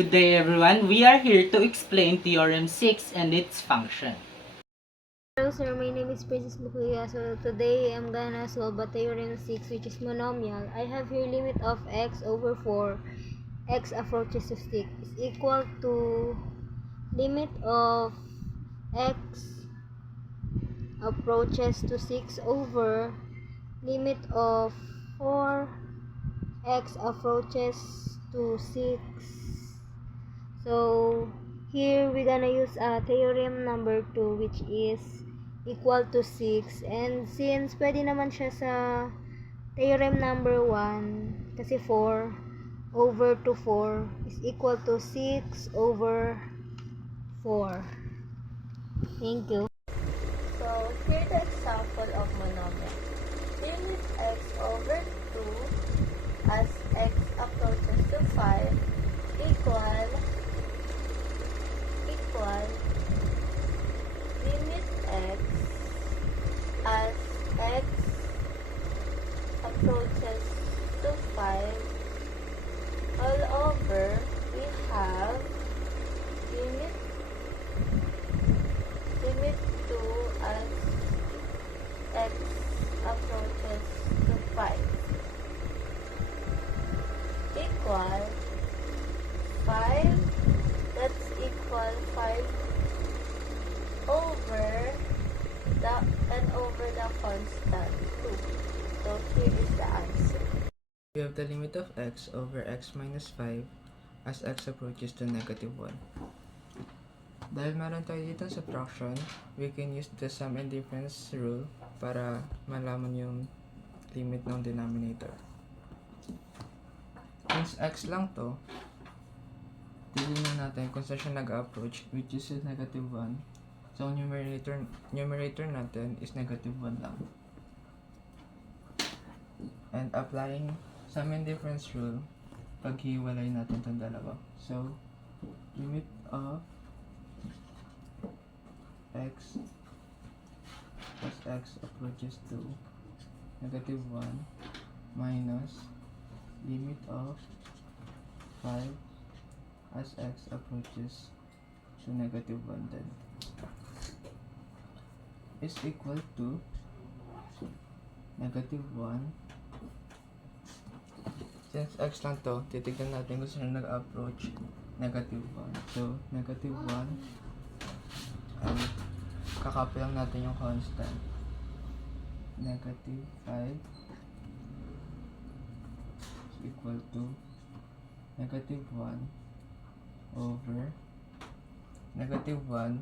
Good day everyone. We are here to explain Theorem 6 and its function. Hello sir, my name is Princess Bukuya. So today I'm gonna solve a theorem 6 which is monomial. I have here limit of x over 4, x approaches to 6 is equal to limit of x approaches to 6 over limit of 4 x approaches to 6. So here we're gonna use theorem number 2 which is equal to 6, and since pwede naman siya sa theorem number 1 kasi 4 over to 4 is equal to 6 over 4. Thank you. So, here the example of monomial. Limit x over 2 as x approaches to 5 equal limit x as x approaches to 5 all over we have limit 2 as x approaches to 5 equal 5, that's equal 5 over the constant 2. So here is the answer. We have the limit of x over x minus 5 as x approaches to negative 1. Dahil meron tayo dito sa subtraction, we can use the sum and difference rule para malaman yung limit ng denominator. Since x lang to, titignan natin kung saan siya nag-approach, which is negative 1. So, numerator natin is negative 1 lang. And applying sum and difference rule, paghiwalay natin itong dalawa. So, limit of x plus x approaches to negative 1 minus limit of 5 as x approaches to negative 1 then is equal to negative 1. Since x lang to, titignan natin kung saan nag-approach negative 1. So, negative 1 and kakapit lang natin yung constant. Negative 5 is equal to negative 1 over negative 1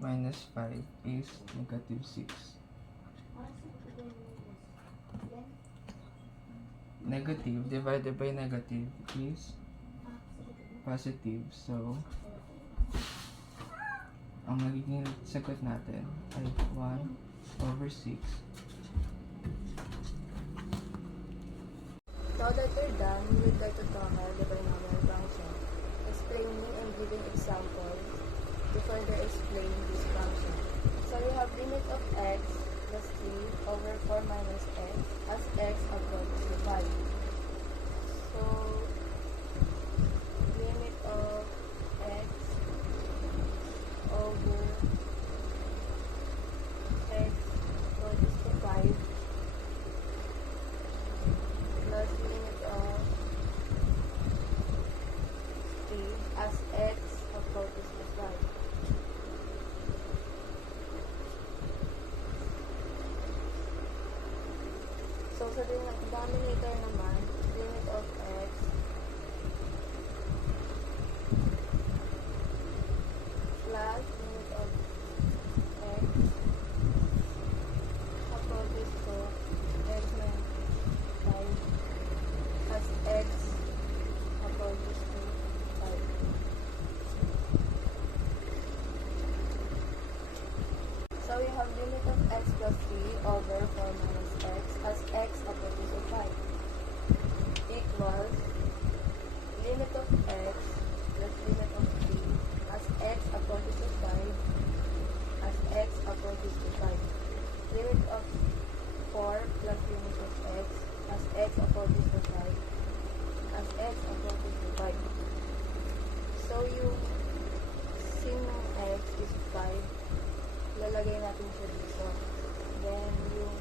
minus 5 is negative 6. Negative divided by negative is positive. So, ang magiging sagot natin ay 1 over 6. Now that we're done with the tutorial the binomial function, explaining and giving examples to further explain this function. So we have limit of x plus 3 over 4 minus x as x approaches to 5. So, limit of x over x approaches to 5 plus limit of 3 as x approaches to 5. So, sa denominator naman, limit of x plus limit of x approaches to x minus 5 as x approaches to 5. So we have limit of x plus 3 over 4 minus x as x approaches to 5 equals limit of x plus limit of 3 as x approaches to 5 as x approaches to 5. Limit of 4 plus limit of x as x approaches to 5 as x approaches to 5. ilagay natin siya dito. Then, yung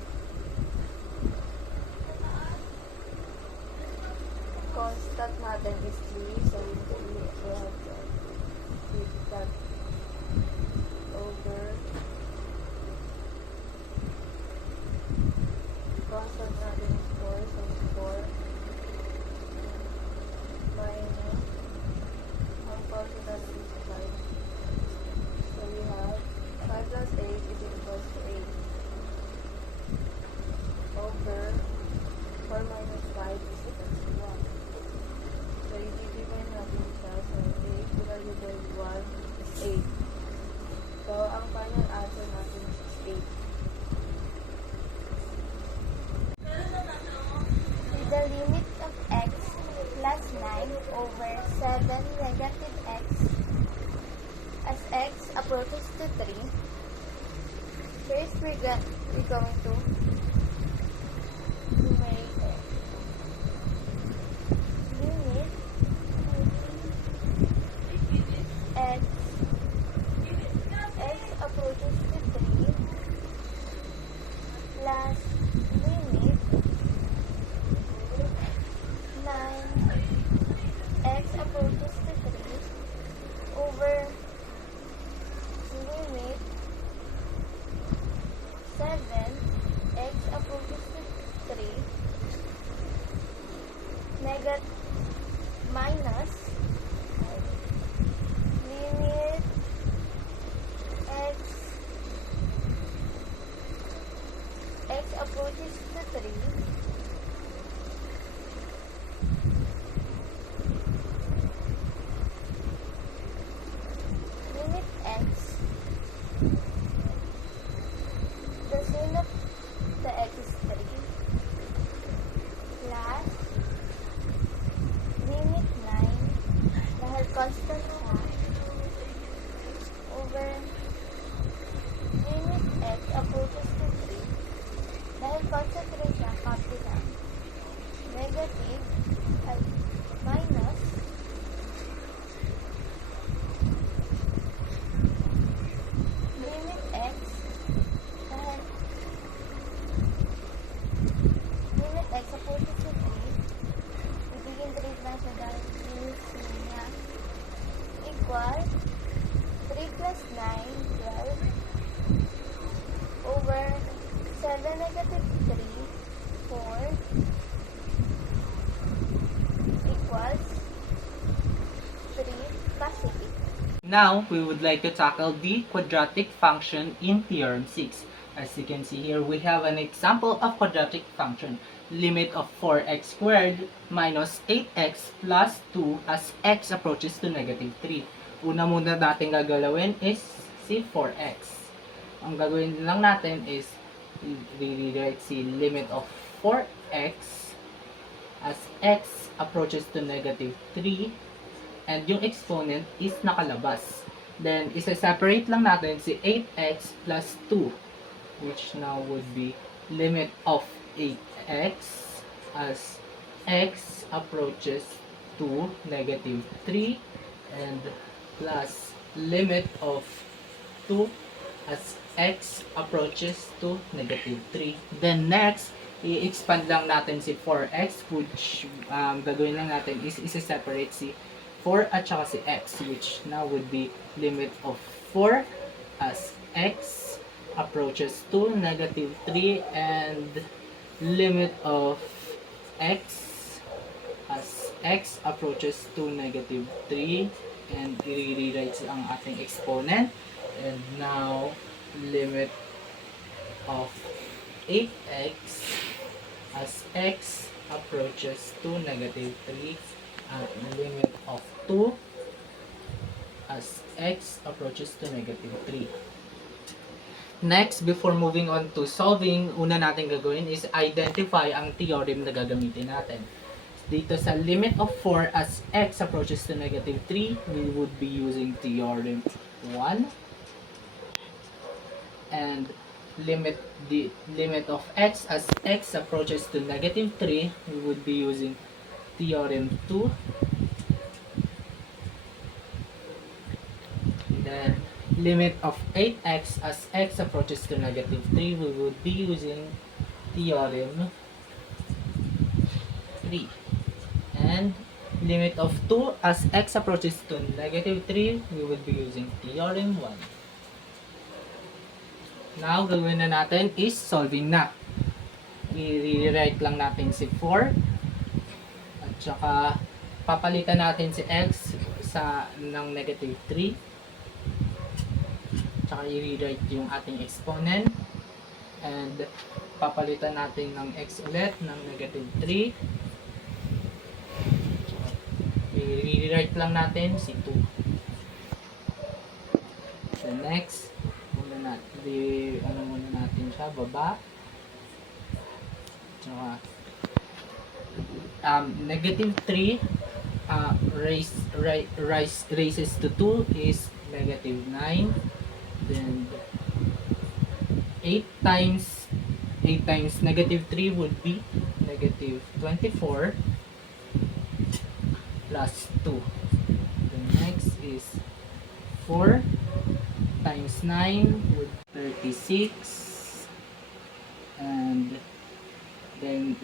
constant natin is 3. So, we have that over constant natin is 4. So, 4 minus ang constant natin is 5. So, we have 5 plus 8 is equals to 8 over 4 minus 5 is equals to 1. So, i-divide natin siya. So, 8 divided by 1 is 8. So, ang final answer natin is 8. With the limit of x plus 9 over 7 negative x as x approaches to 3, first we're going to numerate it. Limit x approaches to 3 plus limit 9 x approaches to 3 over limit 7 x approaches to 3 negative minus limit x approaches to 3 limit x, the sin of the x is 3 plus limit 9 dahil constant siya over limit x approaches to 3 dahil constant rin siya, copy lang, negative ay minus limit x dahil limit x approaches to 3, ibigin 3 lang siya dahil limit c niya equal 3 plus 9, 12 over 7 negative 3, 4 equals 3 positive. Now, we would like to tackle the quadratic function in Theorem 6. As you can see here, we have an example of quadratic function. Limit of 4x squared minus 8x plus 2 as x approaches to negative 3. Una muna natin gagalawin is si 4x. Ang gagawin lang natin is rewrite si limit of 4x as x approaches to negative 3 and yung exponent is nakalabas. Then, isa-separate lang natin si 8x plus 2 which now would be limit of 8x as x approaches to negative 3 and plus limit of 2 as x approaches to negative 3. Then next, i-expand lang natin si 4x which gagawin lang natin is isa-separate si 4 at saka si x which now would be limit of 4 as x approaches to negative 3 and limit of x as x approaches to negative 3 and i-rewrite ang ating exponent and now limit of 8x as x approaches to negative 3 and limit of 2 as x approaches to negative 3. Next, before moving on to solving, una natin gagawin is identify ang theorem na gagamitin natin. Dito sa limit of 4 as x approaches to negative 3, we would be using theorem 1. And the limit of x as x approaches to negative 3, we would be using theorem 2. Then limit of 8x as x approaches to negative 3, we would be using theorem 3. And limit of 2 as x approaches to negative 3, we would be using theorem 1. Now, gawin na natin is solving na. I-rewrite lang natin si 4 at saka papalitan natin si x ng negative 3. Tsaka i-rewrite yung ating exponent. And papalitan natin ng x ulit ng negative 3. Tsaka i-rewrite lang natin si 2. So next, muna natin siya, baba. Tsaka negative 3 raises to 2 is negative 9. Then 8 times negative 3 would be negative 24 plus 2. The next is 4 times 9 would be 36, and then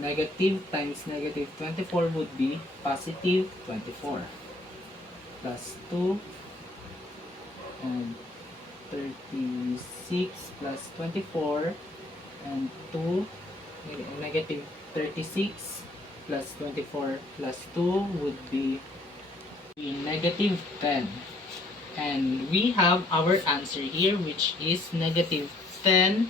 negative times negative 24 would be positive 24 plus 2, and 36 plus 24 and 2, negative 36 plus 24 plus 2 would be negative 10. And we have our answer here, which is negative 10